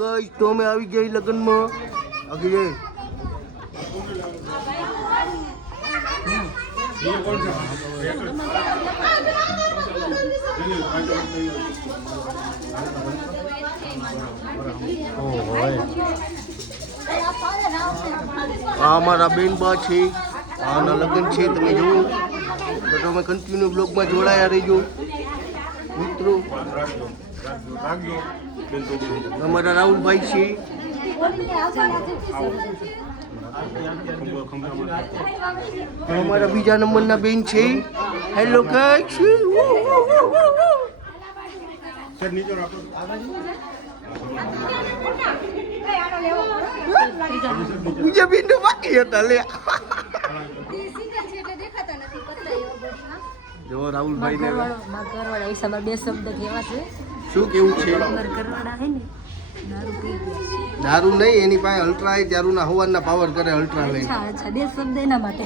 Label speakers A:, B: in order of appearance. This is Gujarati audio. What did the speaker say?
A: ગાઈસ તો અમે આવી ગયા લગ્નમાં. આગળ આ અમારા બેનબા છે. આના લગ્ન છે, તમે જોયું તો તમે કન્ટિન્યુ બ્લોગમાં જોડાયા રહેજો. મિત્રો. અમારા રાહુલભાઈ છે. અમારા બીજા નંબરના બેન છે. હેલો ગાઈસ બીજા બેન તો બાકી હતા લે. જો રાહુલભાઈ ને
B: વિશે અમારે બે શબ્દ કહેવા છે.
A: શું કેવું છે?
B: અમારા હે ને દારૂ
A: નહીં એની પાસે અલ્ટ્રા દારૂના હવાના પાવર કરે અલ્ટ્રા લઈને
B: અચ્છા અચ્છા બે શબ્દ એના માટે.